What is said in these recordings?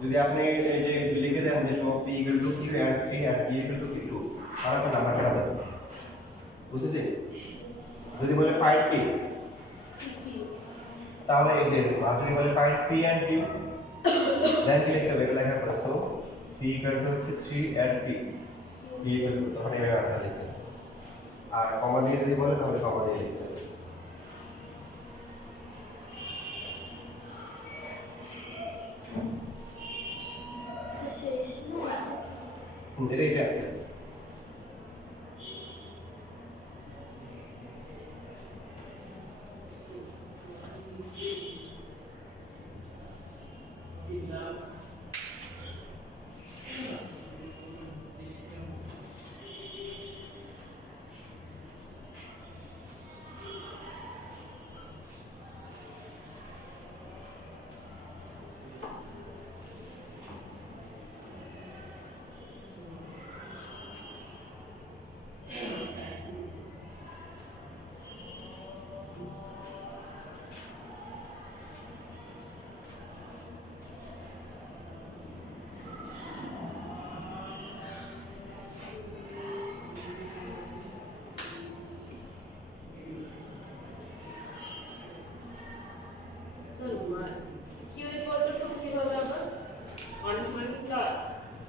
যদি আপনি এই যে লিখে দেন যে সব p equal to q and 3 and p equal to q2 তাহলে আপনি নাম্বারটা পাবেন বুঝছেন যদি বলে ফাইন্ড p তাহলে এই যে আর যদি বলে ফাইন্ড p and q দেন কি লিখতে হবে এটা লেখার পরে সো p equal to হচ্ছে 3 and p p equal to তখন এভাবে আনসার লিখতে হবে আর কমা দিয়ে যদি বলে তাহলে কমা দিয়ে লিখতে হবে এটা আছে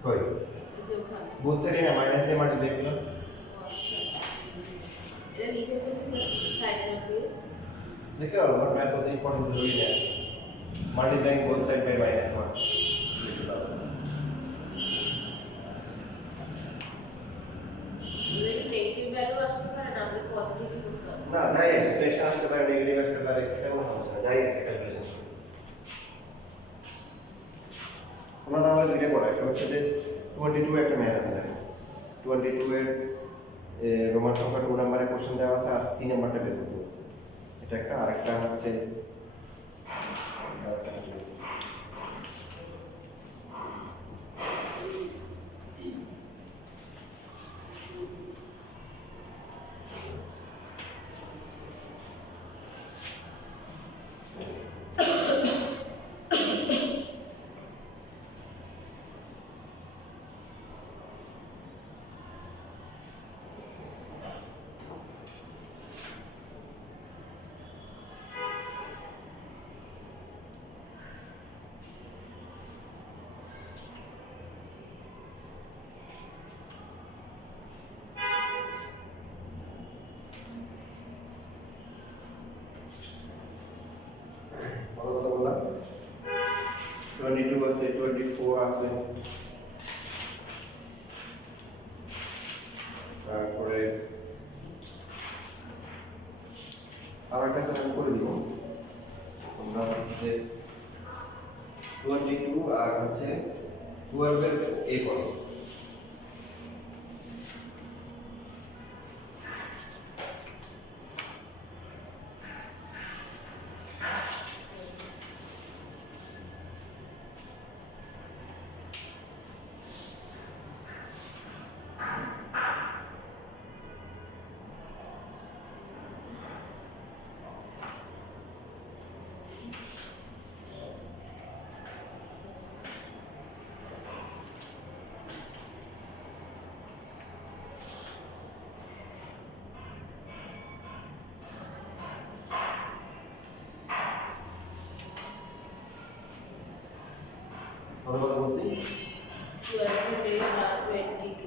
কই বোথ সাইডে না মাইনাস দিয়ে মাল্টিপ্লাই করলাম এটা লিখে ফেলছি স্যার টাইপ দিয়ে লিখতে পারবো বাট ম্যাথ অত ইম্পর্টেন্ট জরুরি না multiplying both side by minus 1 লিখতে পারবো যদি নেগেটিভ ভ্যালু আসতে পারে না আমাদের পজিটিভ করতে হবে না যাই আসে টেনশন আসতে পারে নেগেটিভ আসতে পারে তেমন সমস্যা না যাই আসে ক্যালকুলেশন আমরা তাহলে দুইটা করা একটা হচ্ছে যে 22 একটা ম্যাথ আছে দেখো 22 এর রোমান সংখ্যা 2 নম্বরে কোশ্চেন দেওয়া আছে আর সি নাম্বারটা বের করতে বলছে এটা একটা আরেকটা হচ্ছে কত বললাম 22 আছে 24 আছে তারপরে আর একটা সেট করে দিব আমরা হচ্ছে 22 আর হচ্ছে 12 এর a করব কত কথা বলছি 12 আর 22 8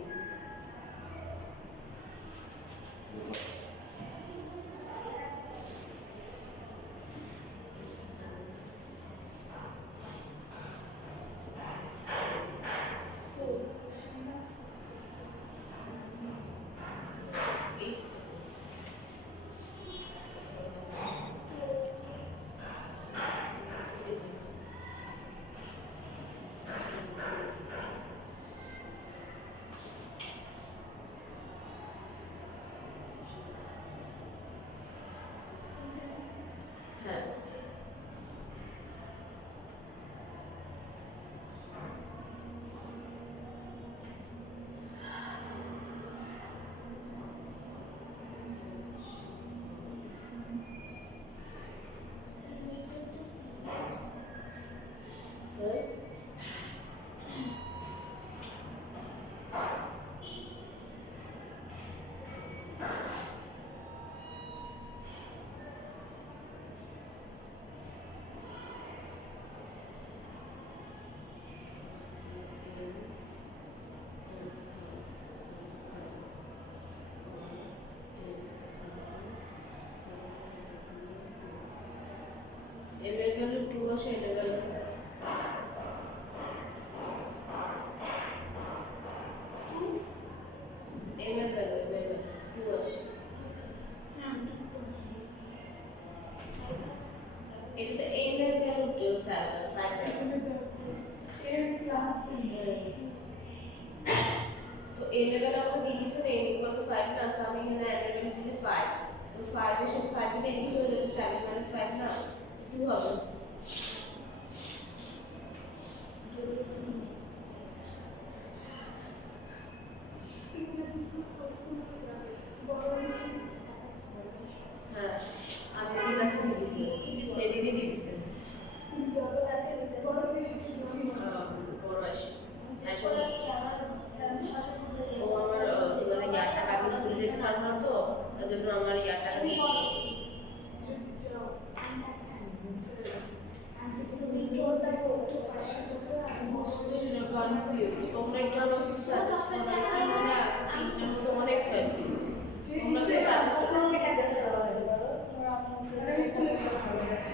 বসে লেভেল এম এর ভ্যালু টু আসে এটা এম এর ভ্যালু টু সাইড তো এম এর ভ্যালু আমাকে দিয়ে দিচ্ছে n ইকুয়াল টু 5 না সো আমি এখানে n এর ভ্যালু দিয়ে 5 তো 5 এর সাথে 5 দিয়ে এদিকে চলে যাচ্ছে 5 না 2 হবে হ্যাঁ আমি বিকাশে দিয়ে দিছি সেদিনই দিয়ে দিছি বড় আসে ও আমার মানে ইয়ারটা আমি স্কুলে যেতে পারবো না তো তার জন্য আমার ইয়ারটা তোমরা একটু আমাকে সাজেস্ট করো মানে তিনটার মধ্যে অনেক কনফিউজ তোমরা তো সাজেস্ট করো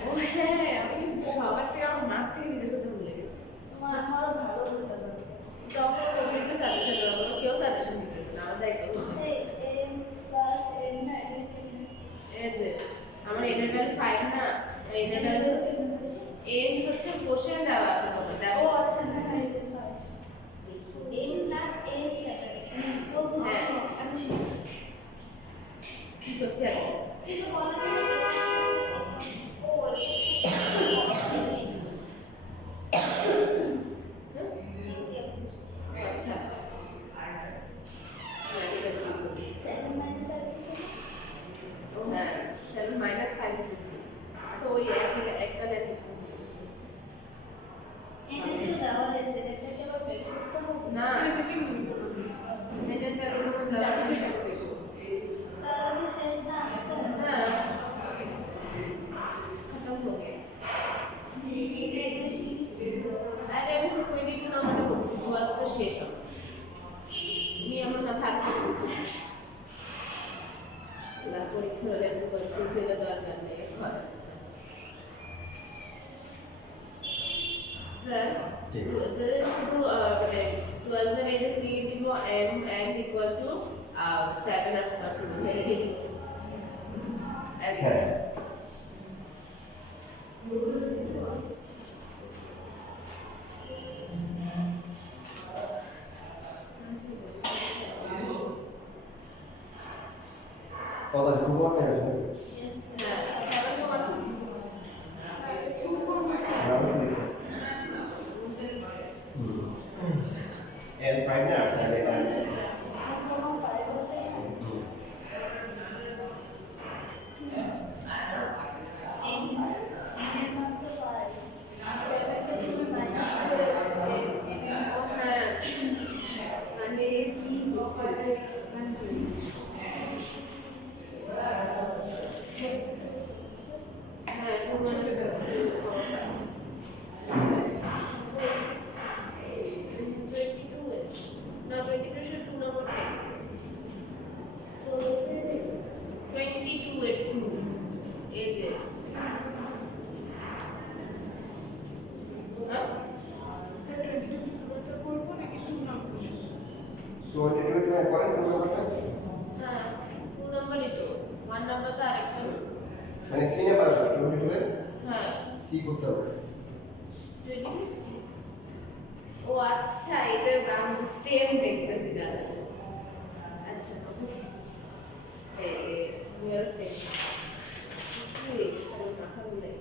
ও হ্যাঁ আমি সবার থেকে আমার মাঠ থেকে জিজ্ঞেস করতে ভুলে গেছি তখন তুমি একটু সাজেশন দেবো কেউ সাজেশন দিতেছে না আমার দায়িত্ব এই যে আমার এটার ভ্যালু 5 না এটার ভ্যালু এম হচ্ছে কোশ্চেন দেওয়া আছে তোমার দেখো কি করছি এখন আচ্ছা ও হ্যাঁ 7 মাইনাস 5 আচ্ছা ওই একটা লেখা না নেটের ভ্যালু তোমার দেওয়া হ্যাঁ खत्म हो गया अरे আমি সে কোই দিন আমাকে বলছি দুয়াজ তো শেষ হবে নি আমার মাথা লা পরীক্ষা হলে বুঝে দরকার নেই ঘরে স্যার শুধু মানে 12 এর এজে সি দিব m and equal to 7 আর 2 মেরে দিই হ্যাঁ কত টু ওয়ান নেবে নাম্বার লিখো এন ফাইভ না তাহলে মানে সি নাম্বার 22 এর হ্যাঁ সি করতে হবে ও আচ্ছা এটা আমি স্টেম দেখতেছি গাছ আচ্ছা নিয়ার স্টেম কি মাথা ঘুরে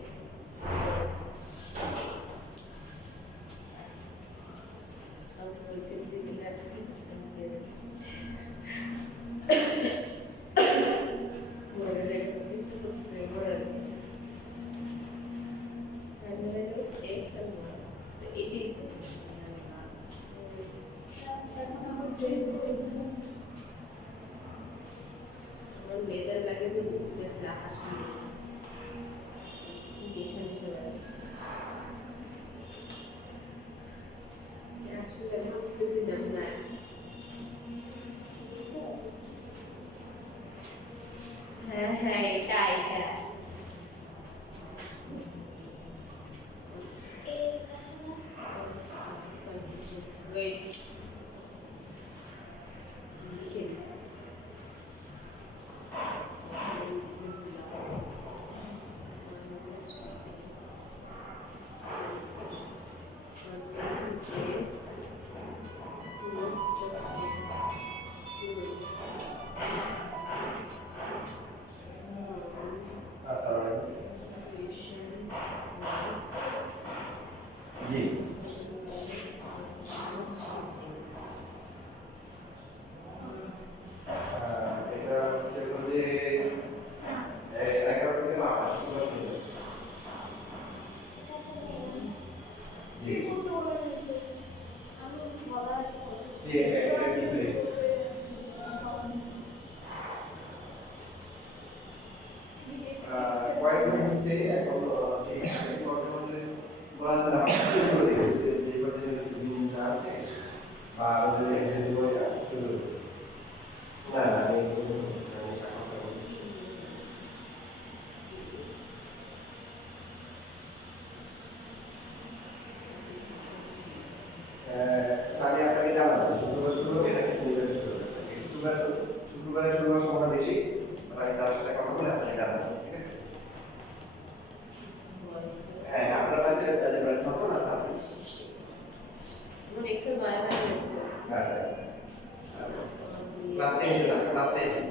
জি আমি বলা জি এটা কি প্লেস কয়েকজন হচ্ছে এখন ঠিক আছে কথা হচ্ছে বলা যায় না শুরু করে দিই যে পাশে দিনটা আছে বা ওদের একজন বই শুরু না না আমি চাকরি করছি আমি আপনাকে জানাবো শুক্রবার শুরু হবে নাকি শুক্রবারে শুরু হওয়ার সম্ভাবনা বেশি আমি স্যারের সাথে কথা বলে আপনাকে জানাবো ঠিক আছে হ্যাঁ আপনার কাছে ছাত্র না ছাত্র এক্সেল বায় বায় আচ্ছা আচ্ছা ক্লাস 10 না ক্লাস 10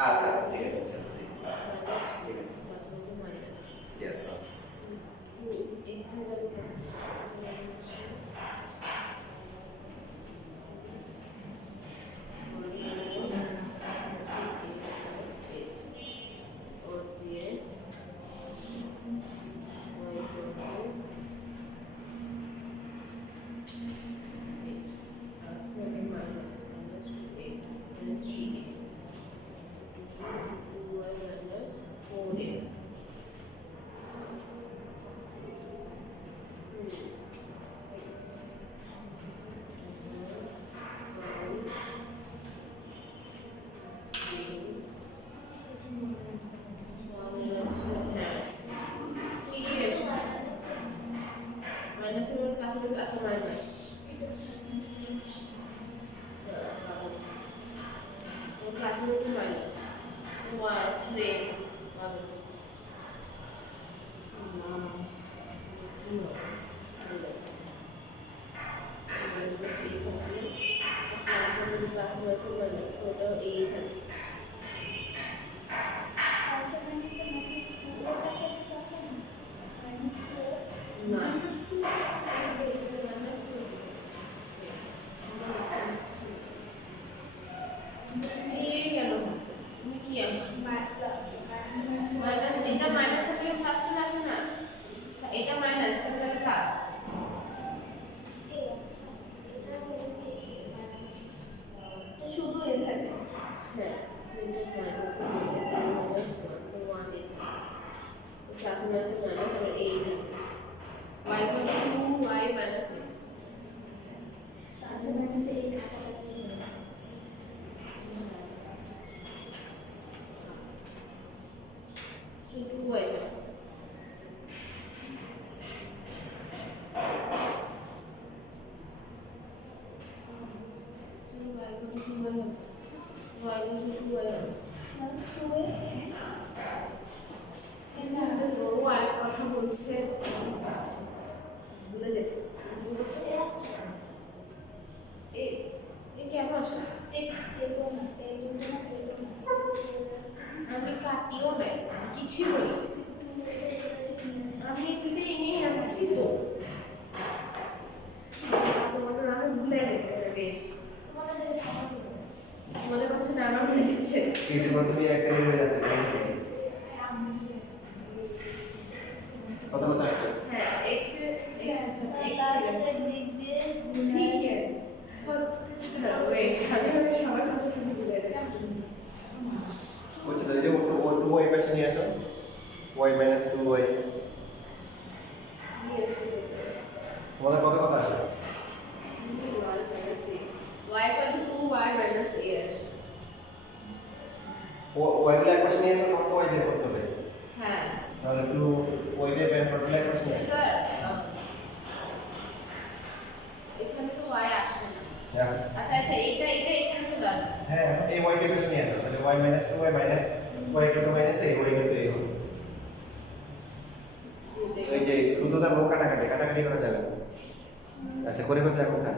আচ্ছা আচ্ছা ঠিক আছে ঠিক আছে ইয়েস কথা বলছে ভুলে যাচ্ছে কেন আসে আমি কাটিও নাই কিছুই বলি আমি এমনিতে এনে আনছি তো তোমাদের আমি ভুলে গেছে তোমাদের কাছে নাম ভুলে যাচ্ছে কিন্তু তুমি এক্সাইটেড হয়ে যাচ্ছে কত কত আসছে হ্যাঁ এক্স ঠিক আছে ফার্স্ট ওয়েট আমি সবার কথা শুনে ভুলে যাচ্ছি বলছে তো যে টু ওয়াই পাশে নিয়ে আসো ওয়াই মাইনাস টু ওয়াই তোমাদের কত কত আসে y equal to 2y minus a আসে ওয়াই গুলো এক পাশে নিয়ে আসো তখন তো ওয়াই বের করতে হবে হ্যাঁ তাহলে টু ওয়াই বের করতে এক পাশে নিয়ে আসো স্যার এখানে তো y আসে না আচ্ছা আচ্ছা এটা এখানে চলে আসে হ্যাঁ এই ওয়াই কে পাশে নিয়ে আসো তাহলে Y minus two Y minus Y two minus A Y two A ওই যে শুধুটা মুখ কাটাকাটি করা যাবে আচ্ছা করে কথা এখন থাক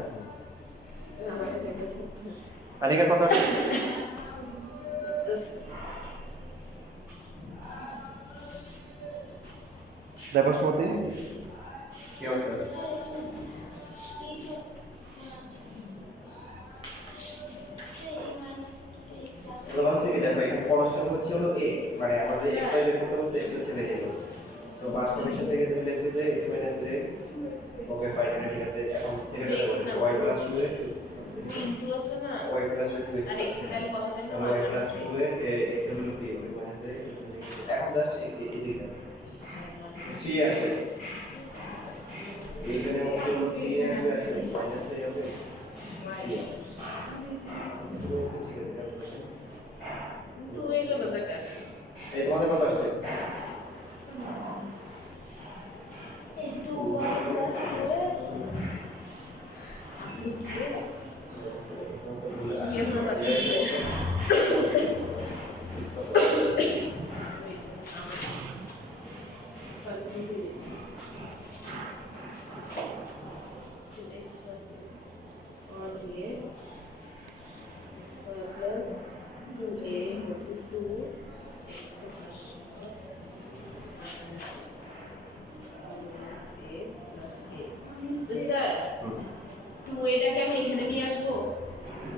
আলিকার কথা দেবস্মতি কি অবস্থা প্রধান থেকে দেখো এখানে কনস্ট্যান্ট হচ্ছে হলো a মানে আমাদের এক্স ওয়াই বের করতে বলছে এক্স হচ্ছে ভেরিয়েবল ফাইনালি ঠিক আছে এখন সেকেন্ড X না। y প্লাস 2a ইনটু আছে না y প্লাস 2x আর x এর ভ্যালু বসাতে তাহলে y প্লাস 2a x এর ভ্যালু কি হবে মাইনাস a এখন জাস্ট এদিকে দাও 3 আসে এইখানে হচ্ছে 3a হবে আসলে মাইনাস a হবে ঠিক আছে ক্যালকুলেশন 2 এর কত টাকা এই তোমাদের কত আসছে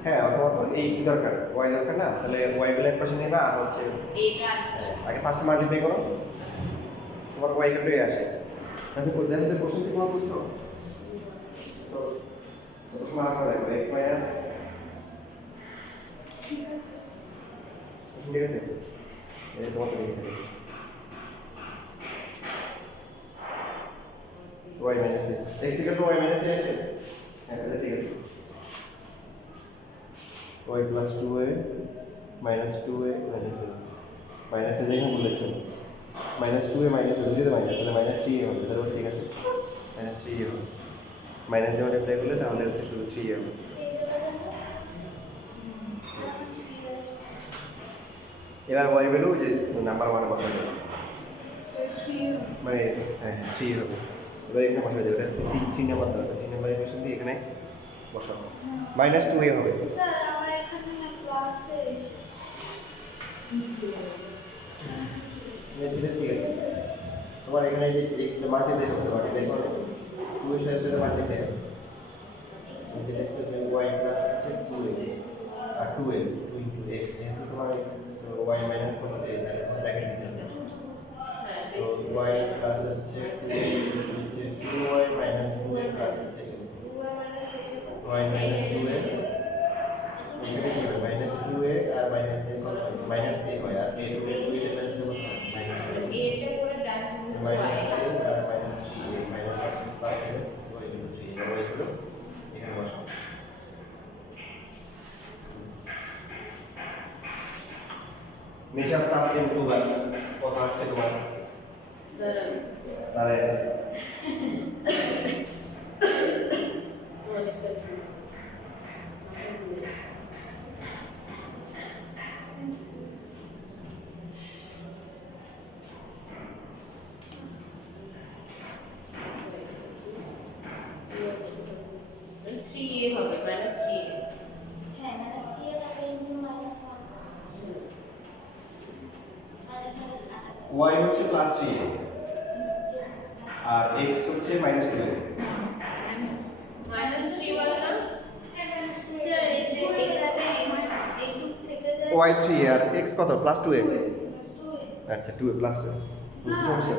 হ্যাঁ অথবা তো এই কি দরকার y দরকার না তাহলে y গুলো এক পাশে নেবা আর হচ্ছে আগে ফার্স্ট মাল্টিপ্লাই করো তোমার y এর পেয়ে আসে আচ্ছা কোন দেখো তো কোশ্চেন থেকে বলছো তো তোমার আমরা দেখো x মাইনাস ঠিক আছে এই তোমার তো লিখতে হবে y minus x equal to y minus a আসে হ্যাঁ এটা ঠিক আছে y plus 2a minus 2a minus a minus a যেখানে বলেছেন minus 2a minus a দুটোতে মাইনাস তাহলে minus 3a হবে তাহলে ঠিক আছে minus 3a হবে মাইনাস দিয়ে মাল্টিপ্লাই করলে তাহলে হচ্ছে শুধু 3a হবে এবার y ভ্যালু যে নাম্বার 1 বসাবে মানে হ্যাঁ 3 হবে এবার এখানে বসাবে এটা 3 নাম্বার দরকার 3 নাম্বার ইকুয়েশন দিয়ে এখানে বসাবো minus 2a হবে ঠিক আছে তোমার এখানে যে মাল্টিপ্লাই করতে মাল্টিপ্লাই করো 2 এর সাথে মাল্টিপ্লাই আছে y প্লাস আছে 2x আর 2x 2x যেহেতু তোমার x y মাইনাস করতে দেয় তাহলে তোমার ব্র্যাকেট দিতে হবে তো y প্লাস আছে 2y মাইনাস 2a প্লাস আছে y মাইনাস 2a এখানে কি হবে মাইনাস 2a আর মাইনাস a কত হবে মাইনাস a হয় আর a টু a 2 এর প্লাস কত হবে মাইনাস a মাইনাস 2a আর মাইনাস 3a মাইনাস 5 এর y হলো 3 এর y হলো এখানে বসাও নিচে প্লাস দিন দুবার কত আসছে তোমার তাহলে y হচ্ছে প্লাস 3a আর x হচ্ছে মাইনাস 2a y 3 আর x কত প্লাস 2a আচ্ছা 2a প্লাস 2 সমস্যা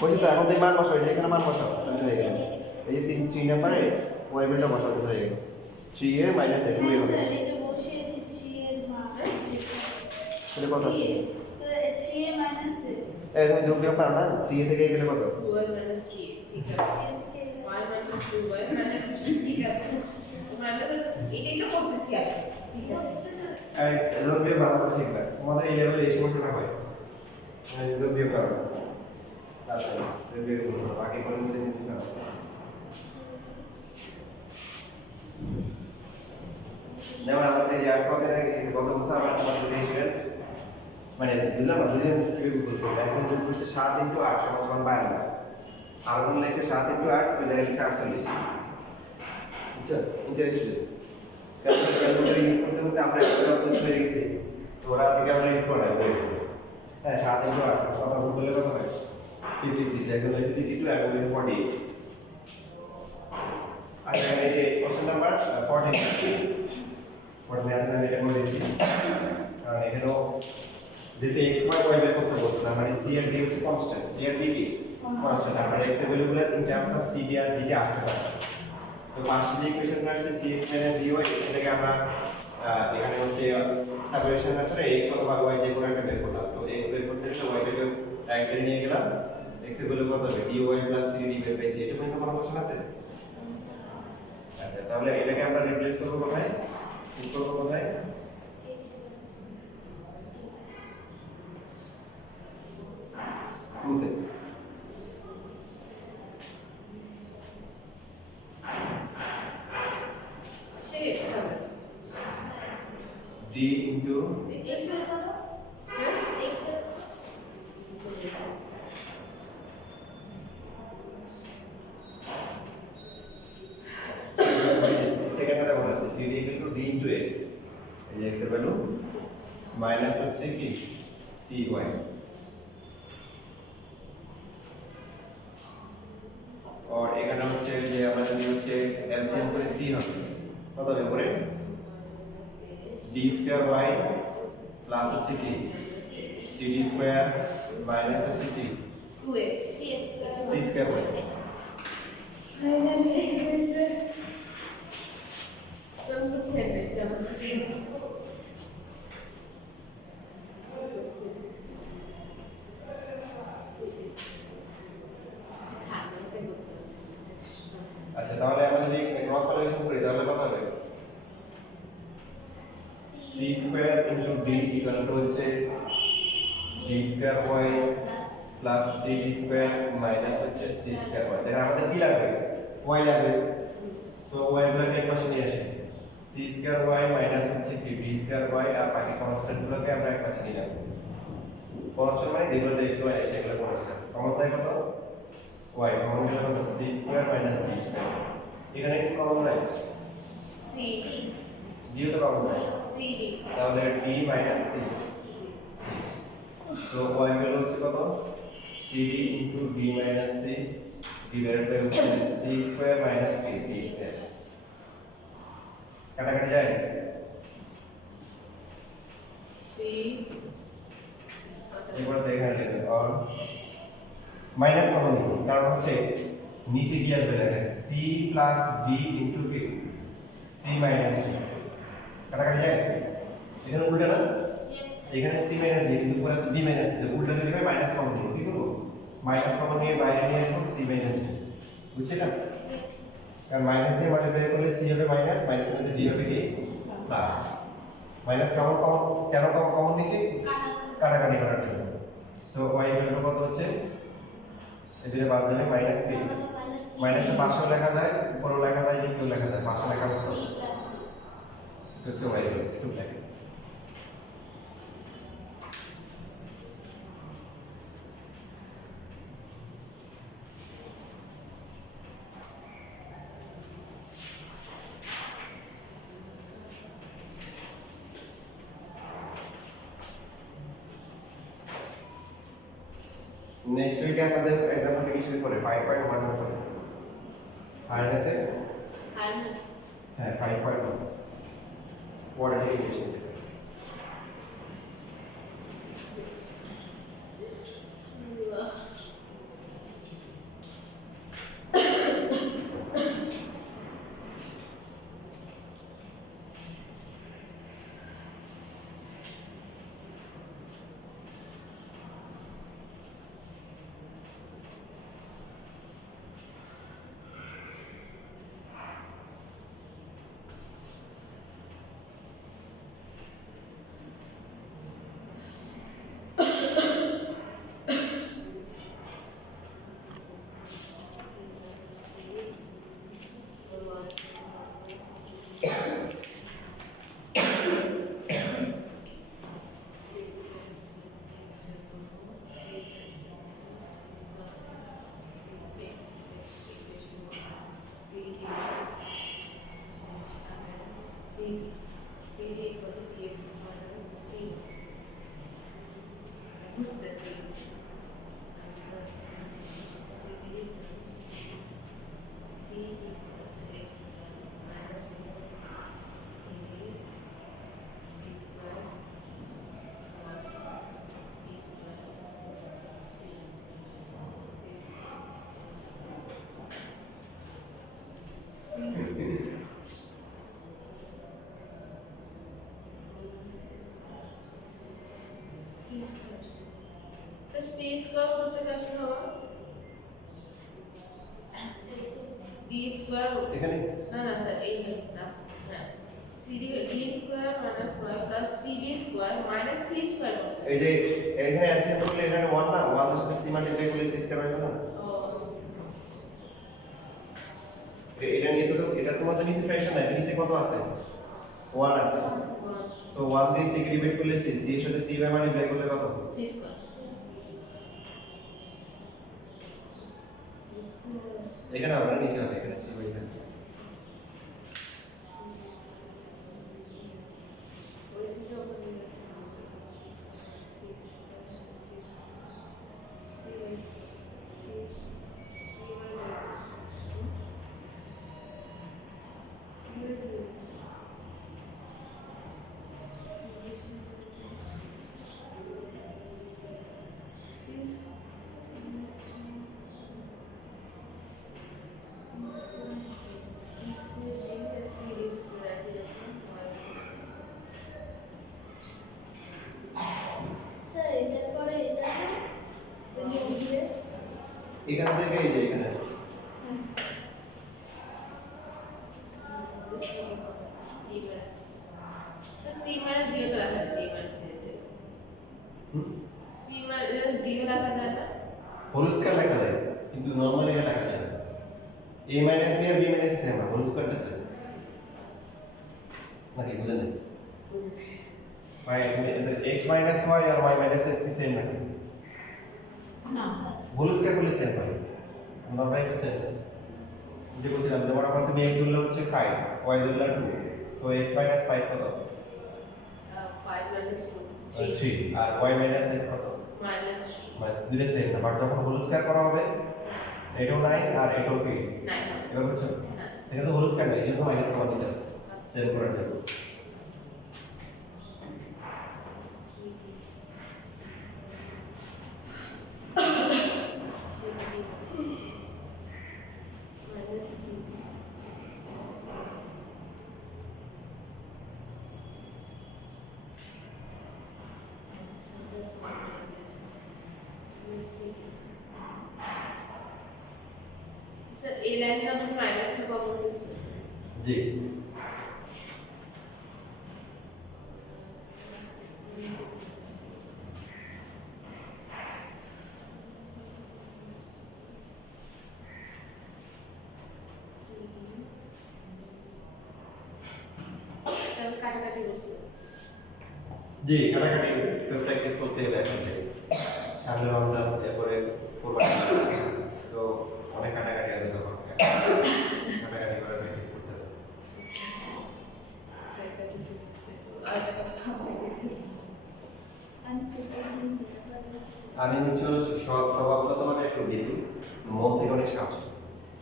হয়েছে তো এখন তো মান বসাও এখানে মান বসাও তাহলে হয়ে গেল এই যে 3 নাম্বারে y ভ্যালুটা বসাও হয়ে গেল 3a মাইনাস 2a হবে তাহলে কত আছে তো 3a মাইনাস এই তুমি যোগ বিয়োগ পারো না 3a থেকে গেলে কত 2y minus 3 ঠিক আছে y minus 2y minus 3 ঠিক আছে তো মানে এটাই তো করতেছি আমি ঠিক আছে এই যোগ বিয়োগ ভালো করে শিখবে তোমাদের এই লেভেলে এই সময়টা হয় যোগ বিয়োগ করো আচ্ছা যোগ বিয়োগ করো বাকি কোন মিলে দিন না যেমন আমাদের এই আর কত আগে গত বছর আমরা তোমাদের দিয়েছিলেন মানে বুঝলাম না বুঝে একজন যোগ করছে 7 × 8 সমান 52 আরেকজন লিখছে 7 × 8 ওই জায়গায় লিখছে 48 বুঝছো ইন্টারেস্টেড ক্যালকুলেটর ইউজ করতে করতে আমরা একটা অভ্যাস হয়ে গেছি তো ওরা ক্যালকুলেটর ইউজ করে না হয়ে গেছে হ্যাঁ 7 × 8 কত ভুল করলে কত হয় 56 একজন লিখছে 52 একজন লিখছে 48 আচ্ছা এই যে কোশ্চেন নাম্বার 14 পরে আমি এটা করে দিচ্ছি কারণ এখানেও যেহেতু x y বের করতে বলছে তার মানে c আর d হচ্ছে কনস্ট্যান্ট, c আর d কি কনস্ট্যান্ট, তার মানে x এর ভ্যালুগুলো in terms of c d আর d তে আসতে পারে। সো ফার্স্ট যে ইকুয়েশনটা আছে cx dy, এটাকে আমরা এখানে হচ্ছে সাবস্টিটিউশন মেথডে x অথবা y যে কোনো একটা বের করলাম। সো x বের করতে গেলে y টাকে রাইট সাইডে নিয়ে গেলাম, x এর ভ্যালু কত হবে dy cd বের পেয়েছি। এটা পর্যন্ত কোনো কোশ্চেন আছে? আচ্ছা, তাহলে এটাকে আমরা রিপ্লেস করব কোথায়, পুট করব কোথায়? টুতে। শেষ হবে d ইনটু x হয়ে যাবে হ্যাঁ x হয়ে সেকেন্ডটা বলা আছে cd into d into x, এই যে x এর ভ্যালু মাইনাস হচ্ছে কি cy, আর এখানে হচ্ছে যে আমরা যদি হচ্ছে এলসিএম করে c হবে কত হবে পরে d স্কয়ার y প্লাস হচ্ছে কি cd স্কয়ার মাইনাস হচ্ছে কি 2x c square y। Finally হয়েছে তো বুঝে এটা বুঝে আচ্ছা, তাহলে আমরা যদি ক্রস ভ্যালুয়েশন করি তাহলে কত হবে c square into d equal to হচ্ছে d square y plus cd square minus হচ্ছে c স্কয়ার y। দেখেন আমাদের কি লাগবে y লাগবে, সো y গুলোকে এক পাশে নিয়ে আসি, c স্কয়ার y মাইনাস হচ্ছে কি d স্কয়ার y, আর বাকি কনস্ট্যান্ট গুলোকে আমরা এক পাশে নিলাম। কনস্ট্যান্ট মানে যেগুলোতে x y আছে সেগুলো কনস্ট্যান্ট। কমন থাকে কত y, কমন গেলে কত c square minus d square. এখানে x কমন যায় c d তো কমন যায়, cd তাহলে d minus d c। So y value হচ্ছে কত cd into d minus c divided by হচ্ছে c square minus d d square. কাটাকাটি যায়, c এরপরে দেখেন আর মাইনাস কমন নিব, কারণ হচ্ছে নিচে কি আসবে দেখেন c plus d into b c minus d। কাটাকাটি যায়, এখানে উল্টা না, yes এখানে c মাইনাস d কিন্তু উপরে আছে d মাইনাস c, উল্টা যদি হয় মাইনাস কমন নিব, কি করব মাইনাস কমন নিয়ে বাইরে নিয়ে আসবো c মাইনাস d, বুঝছিলেন? yes কারণ মাইনাস দিয়ে মাল্টিপ্লাই করলে c হবে মাইনাস, মাইনাসের মধ্যে d হবে কি প্লাস। মাইনাস কমন কমন কেন কমন নিছি কাটাকাটি করার জন্য। সো y ইকুয়াল টু কত হচ্ছে এদিকে বাদ দিলে মাইনাস কি মাইনাসটা পাশেও লেখা যায় উপরেও লেখা যায় নিচেও লেখা যায়, পাশে লেখা হচ্ছে হচ্ছে y ইকুয়াল টু লেখা। নেক্সট উইকে আমাদের एग्जांपल কি শুরু করে 5.1 এর পরে ফাইনালে হ্যাঁ 5.1 কোয়াড্রেটিক ইকুয়েশন। তো সি স্কয়ার কত থেকে আসলে হবে ডি স্কয়ার এখানে না না স্যার এই লাস্ট হ্যাঁ cd d square minus y plus cd square minus c square এই যে এখানে এলসিএম করলে এখানে 1 না 1 এর সাথে সি মাল্টিপ্লাই করলে সি স্কয়ার হবে না ও এটা নিয়ে তো এটা তোমাদের নিচে ফ্র্যাকশন না নিচে কত আছে 1 আছে সো 1 দিয়ে সি কে ডিভাইড করলে সি সি এর সাথে সি বাই মাল্টিপ্লাই করলে কত সি স্কয়ার এখানে আমরা নিচে হবে এখানে সি বাই থাকবে ওই সিটা ওপরে নিয়ে আসো স্যার এটার পরে এটা ওই যে দিয়ে এখান থেকে এই যে এখানে सी माइनस डी को रखा है माइनस सी माइनस डी को रखा है ना হোল স্কয়ার লেখা যায় কিন্তু নরমালি এটা লেখা যায় না a মাইনাস b আর b মাইনাস c আমরা হোল স্কয়ারটা স্যার নাকি বুঝেন x মাইনাস y আর y মাইনাস s কি সেম নাকি না স্যার হোল স্কয়ার করলে সেম হয় আমরা প্রায় তো সেম যে বলছিলাম যেমন আমরা তুমি x ধরলে হচ্ছে 5 y ধরলে 2 সো x মাইনাস 5 কত 5 minus 2 3 আর y মাইনাস x কত minus মাইনাস দুটো সেম না বাট যখন হোল স্কয়ার করা হবে এটাও 9 আর এটাও 8 9 এবার বুঝছো এটা তো হোল স্কয়ার না এই জন্য মাইনাস কমন নিতে হবে সেম করে দেবো सर ए लाइन का मुझे माइनस का कॉमन यूज জি तब काटा-काटी করছি জি কাটাকাটি তো প্র্যাকটিস করতে হবে এখন থেকে সামনে রমজান এরপরে কোরবানি সো অনেক কাটাকাটি হবে তখন কাটাকাটি করে প্র্যাকটিস করতে হবে আমি প্রিপারেশন আমি হচ্ছে স্বভাবগতভাবে একটু ভীতু মন থেকে অনেক সাহস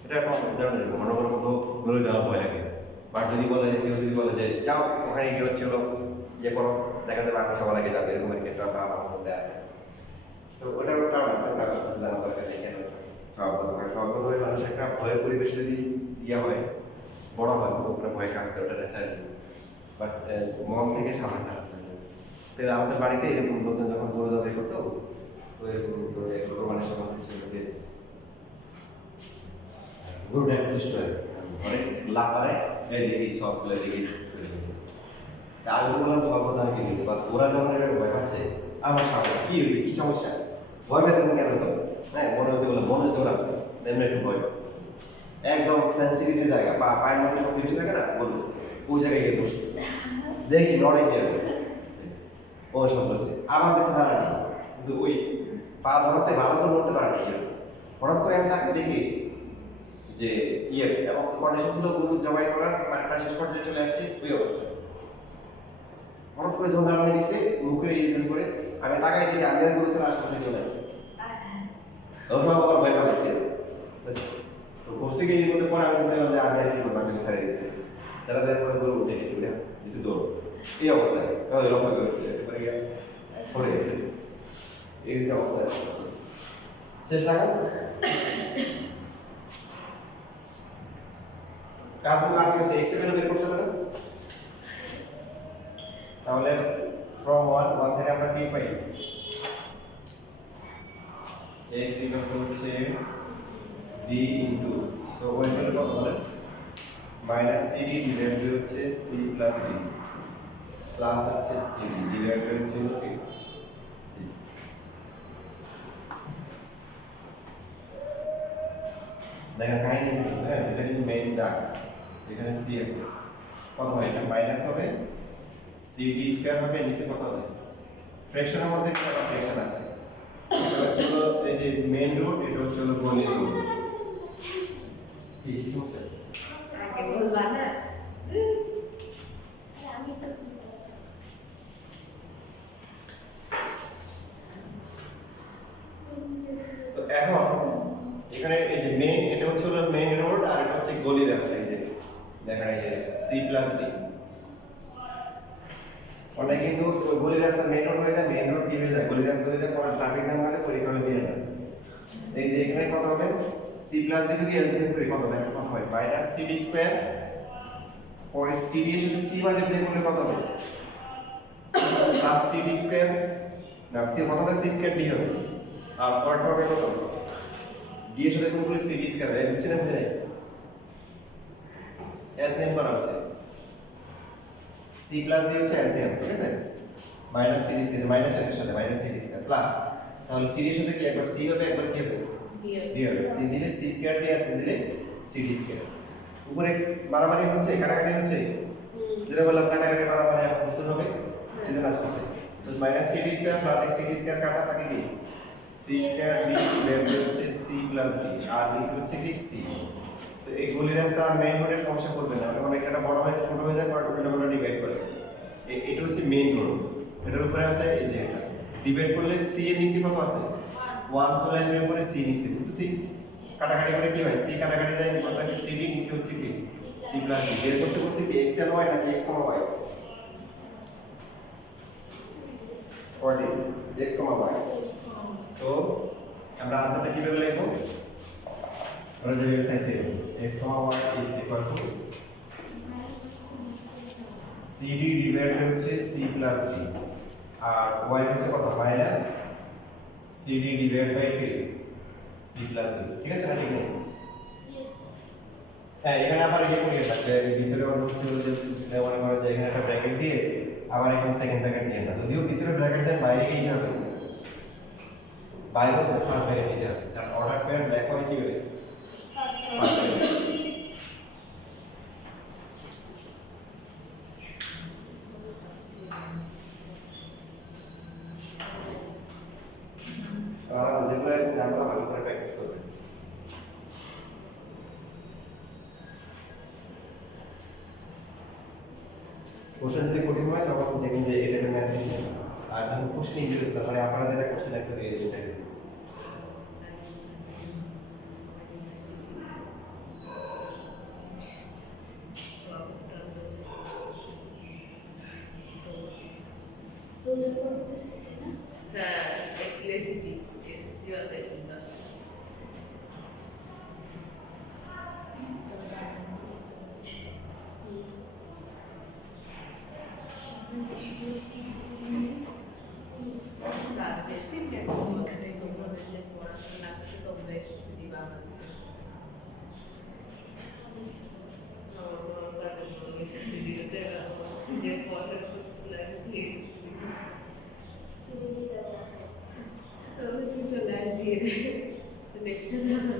এটা একটা উদাহরণ মনে করার মতো বলে যাওয়া ভয় লাগে বাট যদি বলে যে কেউ যদি বলে যে যাও ওখানে গিয়ে হচ্ছিল ইয়ে করো দেখা যাবে আমি সবার আগে যাবে এরকম একটা আমার মধ্যে আছে তো ওটার কারণ আছে ওটা হচ্ছে জানা দরকার নেই কেন স্বভাবগতভাবে মানুষ একটা ভয়ের পরিবেশ যদি ইয়ে হয় বড় হয় তো ওখানে ভয় কাজ করে ওটা ন্যাচারালি বাট মন থেকে সামনে থাকতে হবে তো আমাদের বাড়িতে এরকম লোকজন যখন গরু জবাই করতো তো এরকম তো কোরবানির সময় ছিল যে গরুটা একটু দুষ্ট হয় অনেক লাফারে এই দেখি সবগুলো দেখি তা আমি বললাম তোমার কথা আমি নিতে বা ওরা যখন এটা ভয় পাচ্ছে আমার সামনে কি হয়েছে কি সমস্যা ভয় পেতেছেন কেন তো হ্যাঁ মনে হতে বলে মনে জোর আছে তেমনি একটু ভয় একদম সেন্সিটিভ জায়গা পায়ের মধ্যে শক্তি বেশি থাকে না বলুন ওই জায়গায় গিয়ে বসছে দেখি লড়াই কি হবে ও সব বলছে আমার কাছে ভাড়া নেই কিন্তু ওই পা ধরাতে ভালো করে নড়তে পারে না হঠাৎ করে আমি তাকে দেখি যে ইয়ে এবং কন্ডিশন ছিল গরু জবাই করার মানে প্রায় শেষ পর্যায়ে চলে আসছে ওই অবস্থা হঠাৎ করে ঝঞ্ঝা মানে দিছে মুখের ইলিজন করে আমি তাকাই দেখি আমি আর গরু ছিল আশেপাশে কেউ নাই তখন আবার ভয় পাচ্ছি তো করছে গিয়ে মধ্যে পরে আমি চিন্তা করলাম যে আমি আর কি করবো আমি ছেড়ে দিয়েছি তারা দেওয়ার পরে গরু উঠে গেছে উঠে দিছে দৌড় এই অবস্থায় লম্বা করেছে পরে গিয়ে পড়ে গেছে এই হচ্ছে অবস্থায় শেষ টাকা কাজগুলো আগে হচ্ছে এক্সেপেল বের করতে হবে না তাহলে ফ্রম 1 থেকে আমরা কি পাই x ইকুয়াল টু হচ্ছে d ইনটু সো ওই হলো কত বলেন মাইনাস cd ডিভাইড বাই হচ্ছে c প্লাস d প্লাস হচ্ছে cd ডিভাইড বাই হচ্ছে হলো কি c দেখেন কাহিনী আছে কিন্তু হ্যাঁ এটা কিন্তু মেইন দাগ এখানে c আছে কত হয় এটা মাইনাস হবে cd স্কয়ার হবে নিচে কত হবে ফ্র্যাকশনের মধ্যে কি একটা ফ্র্যাকশন আছে এটা হচ্ছে হলো এই যে মেইন রুট এটা হচ্ছে হলো গলির রুট কি হচ্ছে আগে বলবা না আমি তো তো এখন এখানে এই যে মেইন এটা হচ্ছে হলো মেইন রোড আর এটা হচ্ছে গলির রাস্তা এই যে দেখেন এই যে সি প্লাস ডি ওটা কিন্তু গলির রাস্তা মেইন রোড হয়ে যায় মেইন রোড কি হয়ে যায় গলির রাস্তা হয়ে যায় পরে ট্রাফিক জ্যাম হলে পরিক্রমা দিয়ে না এই যে এখানে কত হবে সি প্লাস ডি যদি এলসিএম করি কত দেখেন কত হয় মাইনাস সিডি স্কয়ার পরে সিডি এর সাথে সি মাল্টিপ্লাই করলে কত হবে প্লাস সিডি স্কয়ার না সি কত হবে সি স্কয়ার ডি হবে আর পরেরটা হবে কত ডি এর সাথে গুণ করলে সিডি স্কয়ার হয় বুঝছেন বুঝে নাই এলসিএম করা হচ্ছে সি প্লাস ডি হচ্ছে এলসিএম ঠিক আছে মাইনাস সিডি স্কয়ার মাইনাস এর সাথে মাইনাস সিডি স্কয়ার প্লাস তাহলে সিডি এর সাথে কি একবার সি হবে একবার কি হবে ডি হবে সি দিলে সি স্কয়ার ডি আর দিলে সিডি স্কয়ার উপরে মারামারি হচ্ছে কাটাকাটি হচ্ছে যেটা বললাম কাটাকাটি মারামারি এখন বুঝতে হবে সিজন আসছে so minus CD square plus cd square কাটা থাকে কি সি স্কয়ার ডি ডিভাইড হচ্ছে সি প্লাস ডি আর নিচে হচ্ছে কি সি তো এই গলির রাস্তা আর মেইন রোডের সমস্যা করবে না মানে একটা বড় হয়ে যায় ছোট হয়ে যায় পরে টোটাল ডিভাইড করে এটা হচ্ছে মেইন রোড এটার উপরে আছে এই যে এটা ডিভাইড করলে সি এর নিচে কত আছে 1 চলে আসবে পরে সি নিচে বুঝতেছি কাটাকাটি করে কি হয় সি কাটাকাটি যায় কত থাকে সি ডি নিচে হচ্ছে কি সি প্লাস ডি বের করতে বলছে কি x এর y নাকি x y 40 x y so আমরা আনসারটা কিভাবে লিখব আমরা যে চাইছি x y is equal to cd divide হচ্ছে c প্লাস d আর y হচ্ছে কত মাইনাস cd ডিভাইড বাই কি c প্লাস d ঠিক আছে না ঠিক নেই হ্যাঁ এখানে আবার ইয়ে করে থাকবে ভিতরে হচ্ছে যে মনে করো যে এখানে একটা ব্র্যাকেট দিয়ে আবার এখানে সেকেন্ড ব্র্যাকেট দিয়ে না যদিও ভিতরে ব্র্যাকেট দেন বাইরে গিয়ে দিতে হবে বাইরে বসে ফার্স্ট ব্র্যাকেট দিতে হবে কারণ অর্ডার প্যারেন্ট লেখা হয় কি হবে ফার্স্ট ব্র্যাকেট আর যেগুলো জানলা ভালো করে প্র্যাকটিস করবে কোশ্চেন যদি কঠিন হয় তখন দেখেন যে এটা ম্যাথ দিচ্ছে আর যখন কোশ্চেন ইজি হচ্ছে তাহলে আপনারা যেটা করছেন একটু এই এটা দিন রোজের করতেছি না হ্যাঁ রেসিপি এসএসসি আছে কিন্তু কাজ বেশি যে ওখানে তোমাদের যে পড়াশোনা করছে তোমরা এসএসসি দিবা আমার কাছে এসএসসি দিতে যে পড়াশোনা করছিলাম এসএসসি তুমি দিতে পারো আমি তো চলে আসছি দেখতে যাবো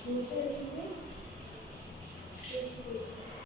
তুমি